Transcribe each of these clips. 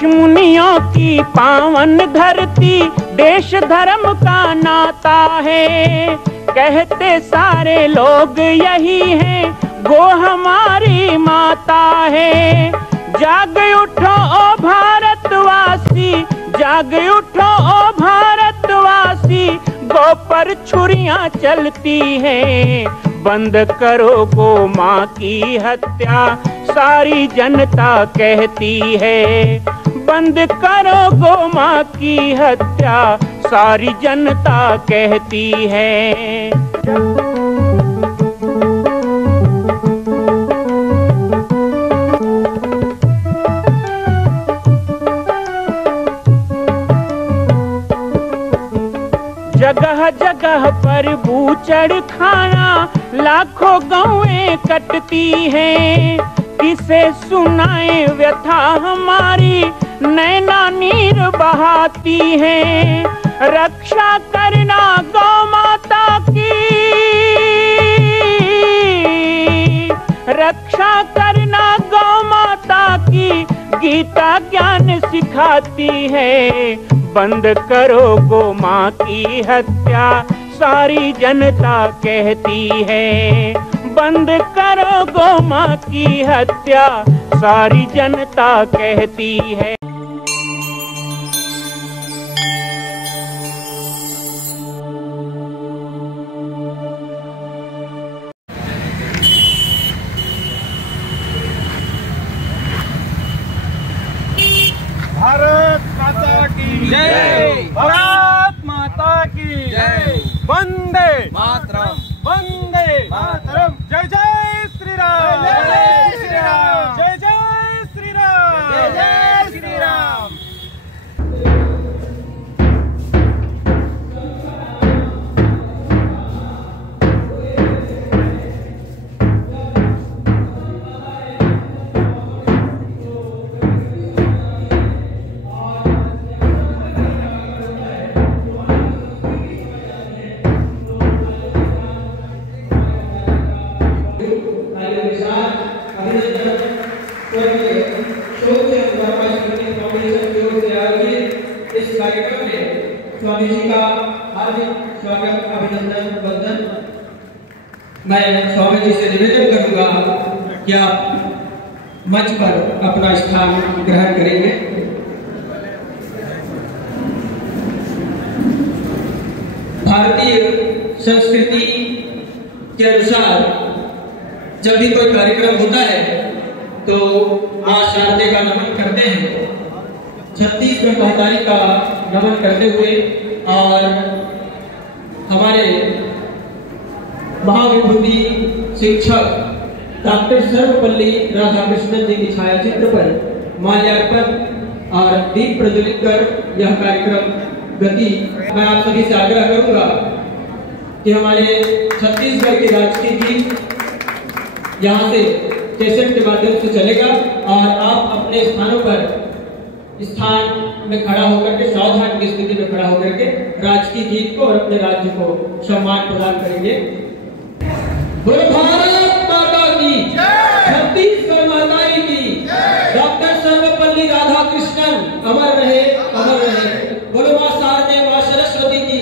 ऋषि मुनियों की पावन धरती, देश धर्म का नाता है। कहते सारे लोग यही हैं, गो हमारी माता है। जाग उठो ओ भारतवासी, जाग उठो ओ भारतवासी, गो पर छुरियां चलती हैं। बंद करो गो माँ की हत्या, सारी जनता कहती है। बंद करो गो माँ की हत्या, सारी जनता कहती है। जगह जगह पर बूचड़ खाना, लाखों गौएं कटती हैं। किसे सुनाए व्यथा हमारी, नैना नीर बहाती हैं। रक्षा करना गौ माता की, रक्षा करना गौ माता की, गीता ज्ञान सिखाती है। बंद करो गो माँ की हत्या, सारी जनता कहती है। बंद करो गो माँ की हत्या, सारी जनता कहती है। भारत माता की जय, भारत माता की जय। वंदे मातरम, वंदे मातरम। जय जय श्री राम, जय जय श्री राम, जय जय श्री राम, जय जय श्री राम। इस कार्यक्रम में स्वामी जी का हार्दिक स्वागत, अभिनंदन, वंदन। मैं स्वामी जी से निवेदन करूंगा कि आप मंच पर अपना स्थान ग्रहण करेंगे। भारतीय संस्कृति के अनुसार जब भी कोई कार्यक्रम होता है तो मां शारदे का नमन करते हैं, 36 ब्रह्मचारी का नमन करते हुए और हमारे महाविभूति शिक्षक डॉक्टर सर्वपल्ली राधाकृष्णन जी की छाया चित्र पर माल्यार्पण और दीप प्रज्वलित कर यह कार्यक्रम गति। मैं आप सभी से आग्रह करूंगा कि हमारे छत्तीसगढ़ के राजकीय गीत यहाँ से कैसेट के माध्यम से चलेगा और आप अपने स्थानों पर स्थान में खड़ा होकर के, सावधान की स्थिति में खड़ा होकर के राजकीय गीत को और अपने राज्य को सम्मान प्रदान करेंगे। बोलो भारत माता की जय, छत्तीसगढ़ माता की डॉक्टर सर्वपल्ली राधाकृष्णन अमर रहे, अमर रहे। बोलो मां शारदे, मां सरस्वती की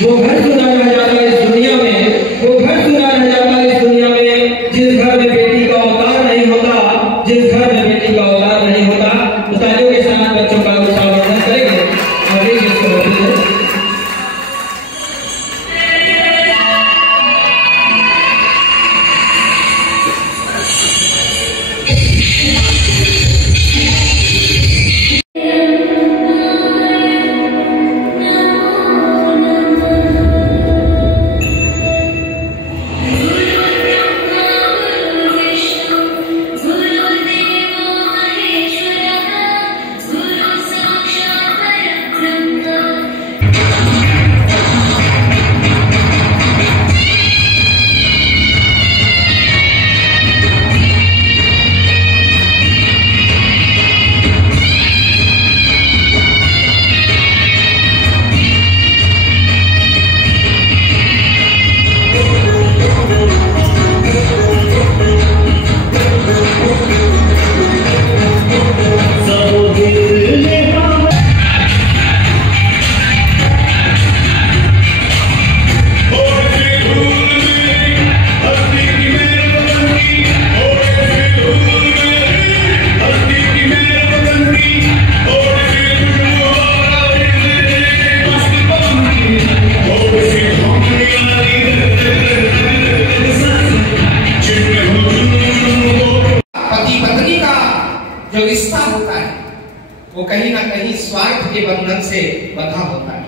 वो घर सुना रह जाता है इस दुनिया में, वो घर सुना रह जाता है इस दुनिया में जिस घर में बेटी का अवतार नहीं होता, जिस घर में बेटी का अवतार नहीं होता। तो तालियों के साथ बच्चों का उत्साह वर्धन करेंगे वो कहीं ना कहीं स्वार्थ के बंधन से बंधा होता है।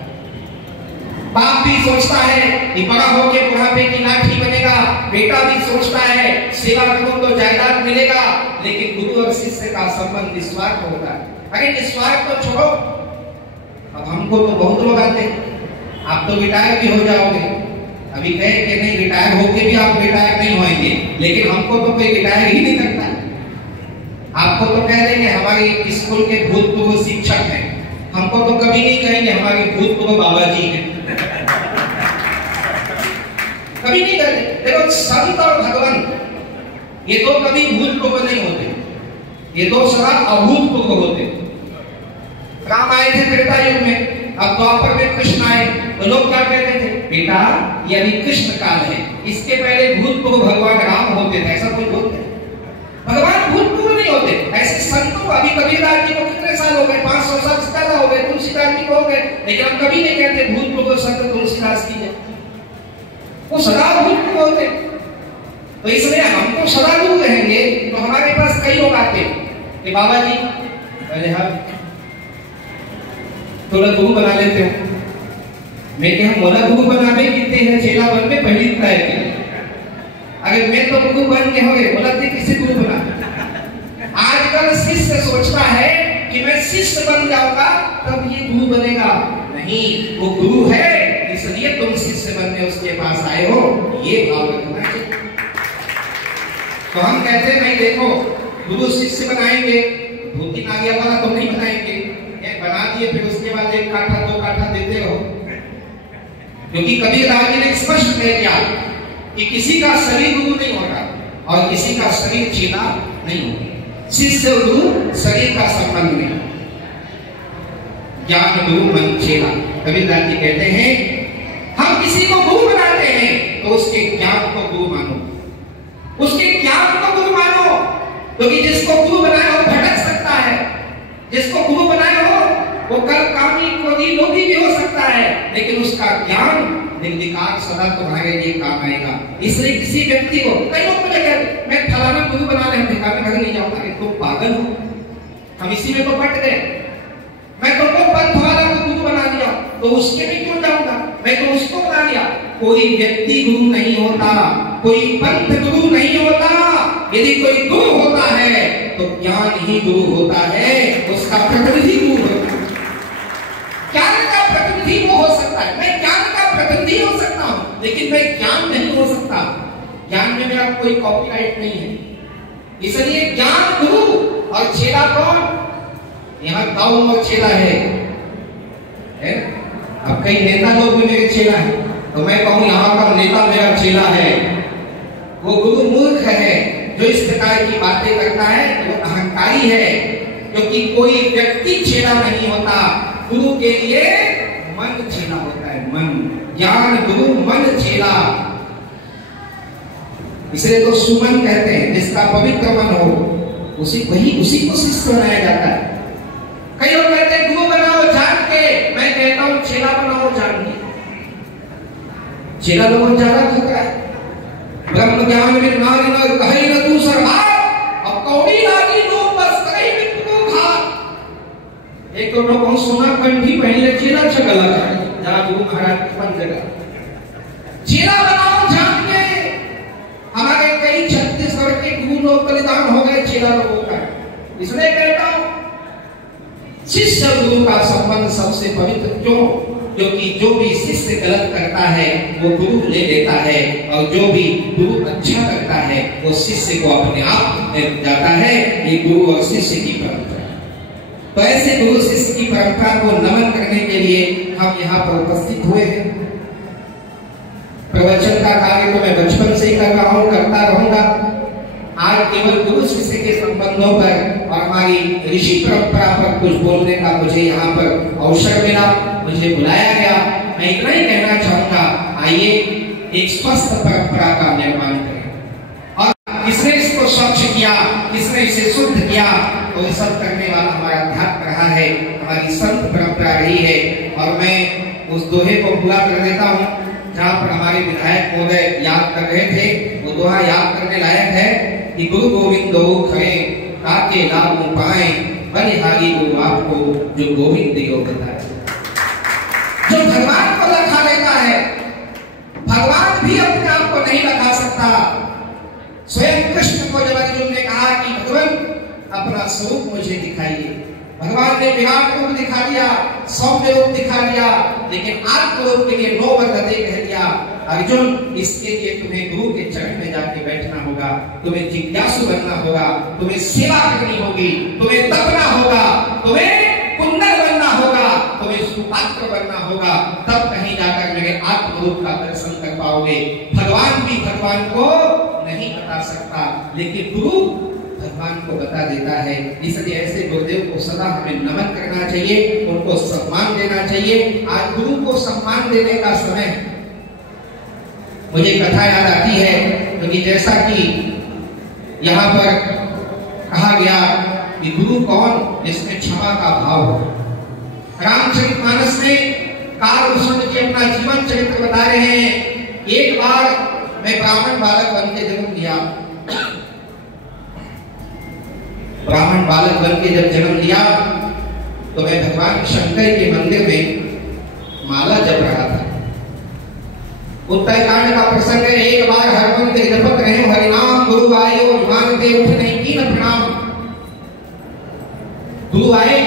बाप भी सोचता है कि बड़ा होके बुढ़ापे की लाठी बनेगा, बेटा भी सोचता है सेवा करूं तो जायदाद मिलेगा, लेकिन गुरु और शिष्य का संबंध निस्वार्थ होता है। अरे निस्वार्थ तो छोड़ो, अब हमको तो बहुत लोग आते हैं, आप तो रिटायर भी हो जाओगे, अभी कहे कि नहीं रिटायर होके भी आप रिटायर नहीं होंगे, लेकिन हमको तो कोई रिटायर ही नहीं करता। आपको तो कह देंगे हमारे स्कूल के भूतपूर्व शिक्षक हैं, हमको तो कभी नहीं कहेंगे हमारे भूतपूर्व बाबा जी हैं, कभी नहीं कहेंगे। देखो संत और भगवान ये दो कभी भूतपूर्व नहीं होते, ये दो सदा अभूतपूर्व होते। राम आए थे त्रेता युग में, अब द्वापर में कृष्ण आए, तो लोग क्या कहते थे, बेटा ये अभी कृष्ण काल है, इसके पहले भूतपूर्व भगवान राम होते थे, ऐसा कोई बोलते? भगवान भूतपूर्व नहीं होते। ऐसे संतों अभी कबीरदास जी को कितने साल हो गए, 500 साल से ज्यादा हो गए, तुलसीदास जी को हो गए, लेकिन हम कभी नहीं कहते भूतपूर्व संत तुलसीदास जी है, वो सदा भूतपूर्व होते। तो इसलिए हमको सदा गुरु रहेंगे। तो हमारे पास कई लोग आते कि बाबा जी अरे हम थोड़ा गुरु बना लेते हो, मैं क्या मोला गुरु बनावे कितने हैं, चेला बन में पहली तय की, अगर मैं तो गुरु बन के हो गए, बोला किसी गुरु बना। आजकल शिष्य सोचता है कि मैं शिष्य बन जाऊंगा तब ये गुरु बनेगा, नहीं, वो गुरु है इसलिए तुम शिष्य बनने उसके पास आए हो, ये भाव रखना चाहिए। तो हम कहते हैं नहीं देखो गुरु शिष्य बनाएंगे, धोती नागिया वाला तो नहीं बनाएंगे, बना दिए फिर उसके बाद 1 काठा 2 काठा देते रहो। क्योंकि कबीरदास जी ने स्पष्ट कह दिया कि किसी का शरीर गुरु नहीं होगा और किसी का शरीर चेला नहीं होगा। शिष्य गुरु शरीर का संबंध नहीं, ज्ञान गुरु मन चेला। कबीरदास जी कहते हैं हम किसी को गुरु बनाते हैं तो उसके ज्ञान को गुरु मानो, उसके ज्ञान को गुरु मानो, क्योंकि जिसको गुरु बनाया हो भटक सकता है, जिसको गुरु बनाया हो वो कल कामी क्रोधी लोभी भी हो सकता है, लेकिन उसका ज्ञान निर्विकार सदा तुम्हारे लिए काम आएगा। इसलिए किसी व्यक्ति को, कई लोग मुझे कहते मैं फलाना गुरु बना रहे हैं, भिखारी घर नहीं जाऊंगा, तुम पागल हो, हम इसी में तो पट गए, मैं तुमको पंथ वाला को गुरु बना दिया तो उसके भी क्यों जाऊंगा, मैं तो उसको बना लिया। कोई व्यक्ति गुरु नहीं होता, कोई पंथ गुरु नहीं होता, यदि कोई गुरु होता है तो ज्ञान ही गुरु होता है, उसका प्रतिनिधि गुरु होता है। ज्ञान का प्रतिनिधि वो हो सकता है, मैं ज्ञान का प्रतिनिधि हो सकता हूं, लेकिन मैं ज्ञान नहीं हो सकता, ज्ञान में मेरा कोई कॉपीराइट नहीं है। इसलिए ज्ञान गुरु और चेला कौन, यहाँ गाँव और चेला है? अब कई नेता लोग भी मेरे चेला है, तो मैं कहूं यहाँ का नेता मेरा चेला है, वो गुरु मूर्ख है जो इस प्रकार की बातें करता है, वो अहंकारी है, क्योंकि कोई व्यक्ति चेला नहीं होता, गुरु के लिए मन चेला होता है, मन। ज्ञान गुरु मन चेला, इसलिए तो सुमन कहते हैं, जिसका पवित्र मन हो उसी को शिष्य बनाया जाता है। कई लोग कहते हैं गुरु बनाओ जान के, मैं कहता हूं चेला बनाओ जान के। चेला लोगों ज्यादा खतरा है, ब्रह्म ज्ञान में नारी न कहीं न तू सरदार, अब कौड़ी लागी लोग बस कहीं भी तू खा। एक तो लोग सोना कंठी पहले चेला चगला है, जहां गुरु महाराज के बन जगह चेला बनाओ जान के। हमारे कई छत्तीसगढ़ के गुरु लोग बलिदान हो गए चेला लोगों का, इसलिए कहता हूं शिष्य गुरु का संबंध सबसे पवित्र। क्यों? क्योंकि जो भी शिष्य गलत करता है वो गुरु ले लेता है, और जो भी गुरु अच्छा करता है वो शिष्य को अपने आप ले जाता है। ये गुरु और शिष्य की परंपरा। तो ऐसे गुरु शिष्य की परंपरा को नमन करने के लिए हम यहाँ पर उपस्थित हुए हैं। प्रवचन का कार्य तो मैं बचपन से ही कर रहा हूँ, करता रहूंगा। आज केवल गुरु शिष्य के संबंधों पर और हमारी ऋषि परंपरा पर कुछ बोलने का मुझे यहाँ पर अवसर मिला, मुझे बुलाया गया। मैं इतना ही कहना चाहूंगा, आइए एक स्वस्थ परंपरा का निर्माण करें। और किसने इसको स्वच्छ किया, किसने इसे शुद्ध किया, तो ये सब करने वाला हमारा अध्यात्म रहा है, हमारी संत परंपरा रही है। और मैं उस दोहे को पूरा कर देता हूँ जहाँ पर हमारे विधायक महोदय याद कर रहे थे। वो दोहा याद करने लायक है कि गुरु गोविंद खड़े ताके लाभ पाए, बलिहारी गुरु आपको जो गोविंद दियो बताए। जो भगवान को लखा लेता है, भगवान भी अपने आप को नहीं लखा सकता। स्वयं कृष्ण को जब अर्जुन ने कहा कि भगवान अपना स्वरूप मुझे दिखाइए, भगवान ने विराट रूप दिखा दिया, सौम्य रूप दिखा दिया, लेकिन आत्म रूप के लिए 9 वर्ग दे कह दिया, अर्जुन इसके लिए तुम्हें गुरु के चरण में जाके बैठना होगा, तुम्हें जिज्ञासु बनना होगा, तुम्हें सेवा करनी होगी, तुम्हें तपना होगा, तुम्हें कुंडल बनना होगा, तुम्हें सुपात्र बनना होगा, तब कहीं जाकर मेरे आत्म रूप का दर्शन कर पाओगे। भगवान भी भगवान को नहीं बता सकता, लेकिन गुरु भगवान को बता देता है। इसलिए ऐसे गुरुदेव को सदा हमें नमन करना चाहिए, उनको सम्मान देना चाहिए। आज गुरु को सम्मान देने का समय। मुझे कथा याद आती है, क्योंकि जैसा कि यहाँ पर कहा गया कि गुरु कौन, जिसमें क्षमा का भाव हो। रामचरितमानस में कालभूषण जी अपना जीवन चरित्र बता रहे हैं। एक बार मैं ब्राह्मण बालक बन के जन्म लिया, ब्राह्मण बालक बन के जब जन्म लिया तो मैं भगवान शंकर के मंदिर में माला जप रहा था। उत्तरकांड का प्रसंग है। एक बार हरमंदिर जपत रहे हरिनाम, गुरु आयो मानते उठ नहीं कीन प्रणाम। गुरु आए,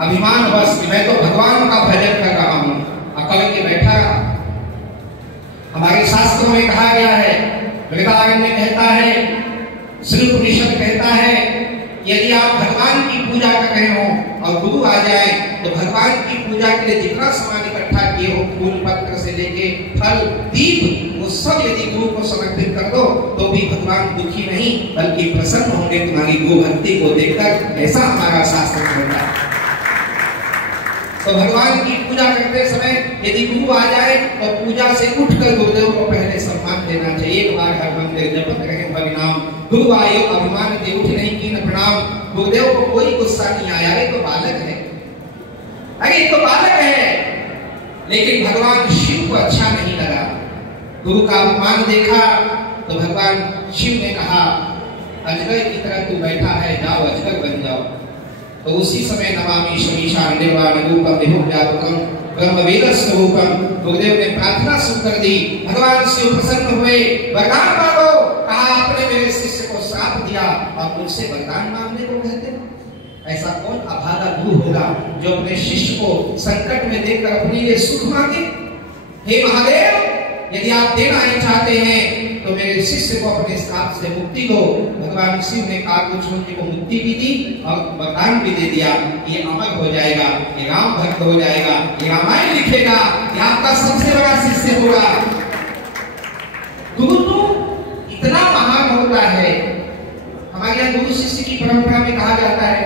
अभिमान बस मैं तो भगवान का भजन कर रहा हूं, अकल के बैठा रहा। हमारे शास्त्रों में कहा गया है, वृंदारण्य कहता है, श्री उपनिषद कहता है, यदि आप भगवान की पूजा कर रहे हो और गुरु आ जाए तो भगवान की पूजा के लिए जितना सामान इकट्ठा किए हो, फूल पत्र से लेके फल दीप, वो सब यदि गुरु को समर्पित कर दो तो भी भगवान दुखी नहीं बल्कि प्रसन्न होंगे तुम्हारी गो भक्ति को देखकर। ऐसा हमारा शास्त्र कहता है। तो भगवान की पूजा करते समय यदि गुरु आ जाए तो पूजा से उठकर गुरुदेव को पहले सम्मान देना चाहिए। एक बार हर मंदिर जपत रहे परिणाम, गुरु आयो अभिमान के उठ नहीं कीन प्रणाम। गुरुदेव को कोई गुस्सा नहीं आया, ये तो बालक है, अरे ये तो बालक है। लेकिन भगवान शिव को अच्छा नहीं लगा। गुरु का अपमान देखा तो भगवान शिव ने कहा, अजगर की तरह तू बैठा है, जाओ अजगर बन जाओ। तो उसी समय नमामि शमीशान निर्वाण रूपम विभुव्यापकम ब्रह्मवेद स्वरूपम, गुरुदेव ने प्रार्थना सुन कर दी। भगवान शिव प्रसन्न हुए, वरदान मांगो। कहा आपने मेरे शिष्य को श्राप दिया और मुझसे वरदान मांगने को कहते हो? ऐसा कौन अभागा गुरु होगा जो अपने शिष्य को संकट में देखकर अपने लिए सुख मांगे? हे महादेव, यदि आप देना ही चाहते हैं तो मेरे शिष्य को अपने श्राप से मुक्ति दो। भगवान शिव ने कालभूषण जी को मुक्ति भी दी और वरदान भी दे दिया, ये अमर हो जाएगा, ये राम भक्त हो जाएगा, ये रामायण लिखेगा, ये आपका सबसे बड़ा शिष्य होगा। गुरु तो इतना महान होता है। हमारे यहाँ गुरु शिष्य की परंपरा में कहा जाता है,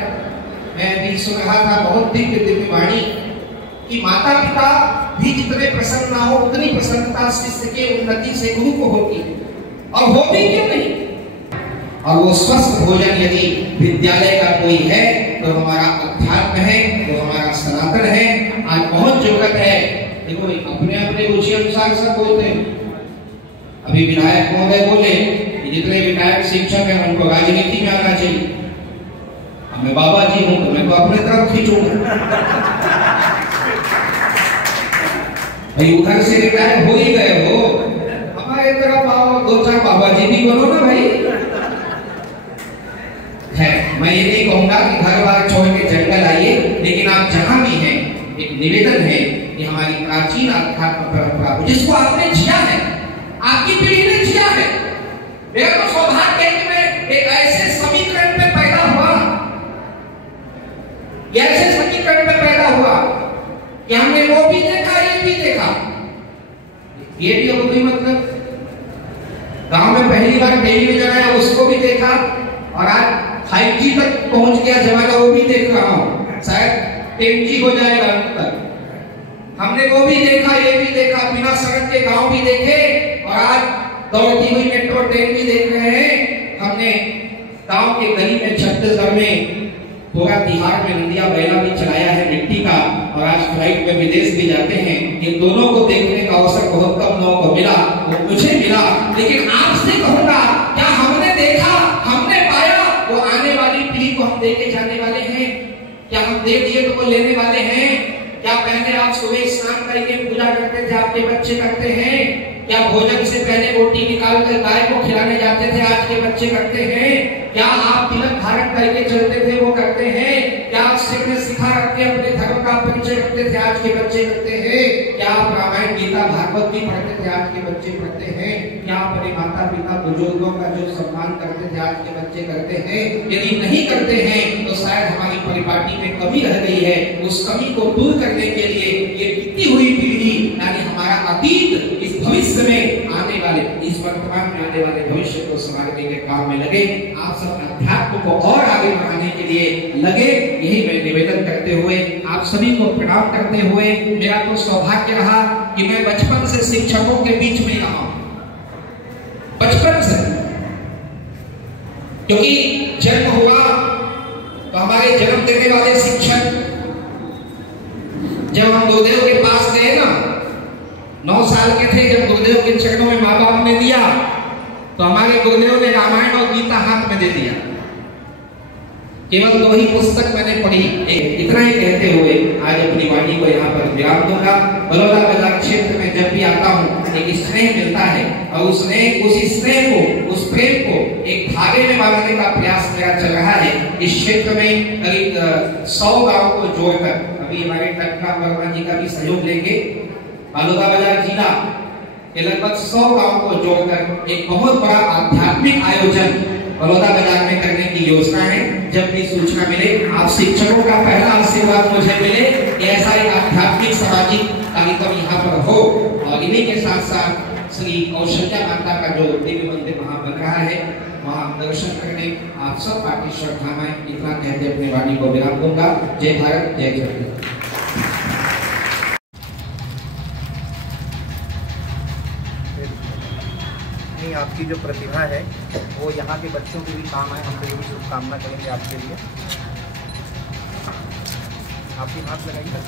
मैं अभी सुन रहा था बहुत दिव्य वाणी, कि माता पिता भी जितने प्रसन्न ना हो उतनी प्रसन्नता शिष्य के उन्नति से गुरु को होगी, और हो भी क्यों नहीं। और वो स्वस्थ भोजन यदि विद्यालय का कोई है तो हमारा अध्यात्म है, वो हमारा सनातन है। आज बहुत जरूरत है। देखो अपने अपने रुचि अनुसार सब बोलते हैं। अभी विधायक महोदय बोले कि जितने विधायक शिक्षक हैं उनको राजनीति में आना चाहिए। मैं बाबा जी हूं तो मैं तो अपने तरफ खींचूंगा। भाई उधर से रिटायर हो ही गए हो, हमारे तरफ आओ, 2-4 बाबा जी भी बोलो ना भाई। है, मैं ये नहीं कहूंगा कि घर बार छोड़ के जंगल आइए, लेकिन आप जहां भी हैं एक निवेदन है कि हमारी प्राचीन अध्यात्म परंपरा को, जिसको आपने जिया है, आपकी पीढ़ी ने जिया है। मेरा तो सौभाग्य है कि मैं एक ऐसे समीकरण पे पैदा हुआ, ऐसे समीकरण पे पैदा हुआ कि हमने वो भी देखा, ये भी देखा। ये भी अब कोई मतलब गांव में पहली बार टेलीविजन आया उसको भी देखा, और आज 5G तक पहुंच गया जमाना, वो भी देख रहा हूं। शायद 10G हो जाएगा तक। हमने वो भी देखा, ये भी देखा, बिना सड़क के गांव भी देखे, और आज दौड़ती हुई मेट्रो ट्रेन भी देख रहे हैं। हमने गांव के गली में छत्तीसगढ़ में पूरा बिहार में नदिया बैला भी चलाया है मिट्टी का, और आज फ्लाइट में विदेश भी जाते हैं। इन दोनों को देखने का अवसर बहुत कम लोगों को मिला, वो मुझे मिला। लेकिन आपसे कहूंगा, क्या हमने देखा, हमने पाया, वो आने वाली पीढ़ी पीढ़ी को हम देके जाने वाले हैं? क्या हम दे दिए तो वो लेने वाले हैं? क्या पहले आप सुबह स्नान करके पूजा करते थे, आपके बच्चे करते हैं? क्या भोजन से पहले रोटी निकाल कर गाय को खिलाने जाते थे, आज के बच्चे करते हैं? क्या आप तिलक धारण करके चलते थे, वो करते हैं? क्या आप सिर में शिखा रख के अपने धर्म का परिचय करते थे, आज के बच्चे करते हैं? क्या आप रामायण गीता भागवत भी पढ़ते थे, आज के बच्चे पढ़ते हैं? क्या आप अपने माता पिता बुजुर्गों का जो सम्मान करते थे, आज के बच्चे करते हैं? यदि नहीं करते हैं तो शायद हमारी परिपाटी में कमी रह गई है। उस कमी को दूर करने के लिए ये बीती हुई पीढ़ी यानी हमारा अतीत इस भविष्य में आने वाले, इस वर्तमान में आने वाले भविष्य को संभालने के काम में लगे। आप सब अध्यात्म को और आगे बढ़ाने के लिए लगे, यही मैं निवेदन करते हुए आप सभी को प्रणाम करते हुए, मेरा तो सौभाग्य रहा कि मैं बचपन से शिक्षकों के बीच में रहा हूं, बचपन से। क्योंकि जन्म हुआ तो हमारे जन्म देने वाले शिक्षक जब हम गुरुदेव के पास गए ना, 9 साल के थे, जब गुरुदेव के चरणों में माँ बाप ने दिया तो हमारे गुरुदेव ने रामायण और गीता हाथ में दे दिया। केवल 2 ही पुस्तक मैंने पढ़ी। इतना ही कहते हुए आज अपनी वाणी को यहाँ पर विराम दूंगा। बलौदा बाजार क्षेत्र में जब भी आता हूँ एक स्नेह मिलता है और उस स्नेह को, उस प्रेम को एक धागे में बांधने का प्रयास मेरा चल रहा है। इस क्षेत्र में करीब 100 गाँव को जोड़कर, अभी हमारे टक्का वर्मा जी का भी सहयोग लेंगे, बलौदा बाजार जिला के लगभग 100 गाँव को जोड़कर एक बहुत बड़ा आध्यात्मिक आयोजन बलौदा बाजार में करने की योजना है। जब भी सूचना मिले, आप शिक्षकों का पहला आशीर्वाद मुझे मिले कि ऐसा एक आध्यात्मिक सामाजिक कार्यक्रम यहाँ पर हो। और इन्हीं के साथ साथ श्री कौशल्या माता का जो दिव्य मंदिर वहाँ बन रहा है, वहाँ दर्शन करने आप सब पार्टी श्रद्धाएं, इतना कहते अपनी वाणी को विराम दूंगा। जय भारत, जय जगन्नाथ। आपकी जो प्रतिभा है वो यहाँ के बच्चों के भी काम आए, हम तो यही शुभकामना करेंगे आपके लिए। आप भी हाथ लगाइए।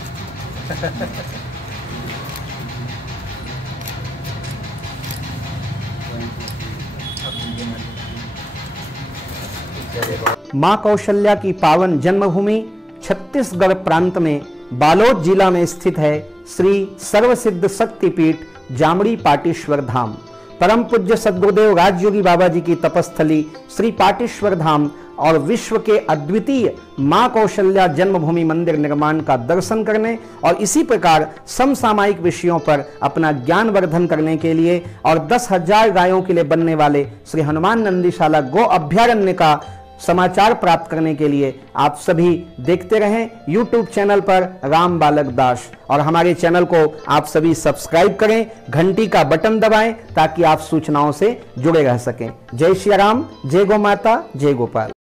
मां कौशल्या की पावन जन्मभूमि छत्तीसगढ़ प्रांत में बालोद जिला में स्थित है श्री सर्वसिद्ध शक्तिपीठ जामड़ी पाटेश्वर धाम। परम पूज्य सद्गुरुदेव राजयोगी बाबा जी की तपस्थली श्री पाटेश्वर धाम और विश्व के अद्वितीय मां कौशल्या जन्मभूमि मंदिर निर्माण का दर्शन करने और इसी प्रकार समसामयिक विषयों पर अपना ज्ञान वर्धन करने के लिए और 10,000 गायों के लिए बनने वाले श्री हनुमान नंदीशाला गो अभ्यारण्य का समाचार प्राप्त करने के लिए आप सभी देखते रहें YouTube चैनल पर राम बालक दास, और हमारे चैनल को आप सभी सब्सक्राइब करें, घंटी का बटन दबाएं ताकि आप सूचनाओं से जुड़े रह सकें। जय श्री राम, जय गौ माता, जय गोपाल।